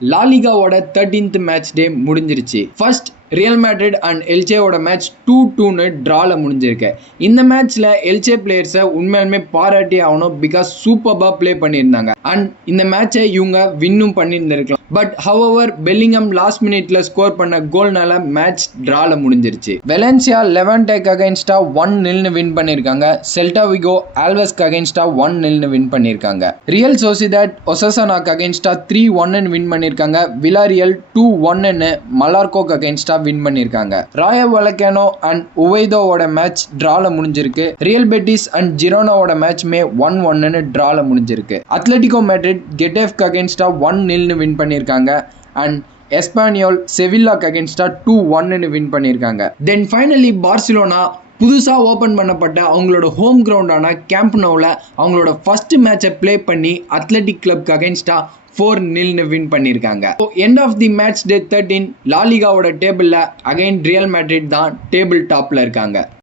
லா லிகாவோட 13th match day முடிஞ்சிருச்சு. First real Madrid and எல்சேவோட match 2-2 டிரால முடிஞ்சிருக்கு. இந்த மேட்ச்ல எல்சே பிளேயர்ஸை உண்மையாலுமே பாராட்டி ஆகணும். பிகாஸ் சூப்பர்பா பிளே பண்ணியிருந்தாங்க. அண்ட் இந்த மேட்சை இவங்க வின்னும் பண்ணியிருந்திருக்கலாம். பட் ஹவவர் பெல்லிங்ஹாம் லாஸ்ட் மினிட்ல ஸ்கோர் பண்ண கோல்னால மேட்ச் டிரால முடிஞ்சிருச்சு. வெலன்சியா லெவன்டேக்கு அகைன்ஸ்டா 1-0 வின் பண்ணியிருக்காங்க. செல்டா விகோ ஆல்வஸ்க்கு அகைன்ஸ்டா 1-0 வின் பண்ணியிருக்காங்க. ரியல் சோசிடாட் ஒசாசுனாக்கு அகைன்ஸ்டா 3-1 வின் பண்ணியிருக்காங்க. விலாரியல் 2-1 மலார்கோக்கு அகைன்ஸ்டா வின் பண்ணியிருக்காங்க. ராயோ வலக்கானோ அண்ட் உவைதோவோட மேட்ச் டிரால முடிஞ்சிருக்கு. ரியல் பெட்டிஸ் அண்ட் ஜிரோனாவோட மேட்ச்மே 1-1 டிரால முடிஞ்சிருக்கு. அத்லெட்டிகோ மேட்ரிட் கெட்டேஃப்க்கு அகைன்ஸ்டா 1-0 வின் பண்ணியிருக்காங்க. அண்ட் எஸ்பானியோல் செவில்லாக்கு அகைன்ஸ்டா 2-1 வின் பண்ணியிருக்காங்க. தென் ஃபைனலி பார்சிலோனா புதுசாக ஓப்பன் பண்ணப்பட்ட அவங்களோட ஹோம் கிரவுண்டான கேம்ப் நோவில் அவங்களோட ஃபர்ஸ்ட் மேட்சை பிளே பண்ணி அத்லெட்டிக் கிளப்க்கு அகைன்ஸ்டா 4-0 வின் பண்ணியிருக்காங்க. End of the match day 13 La லிகாவோட டேபிளில் அகைன் ரியல் மேட்ரிட் தான் டேபிள் டாப்ல இருக்காங்க.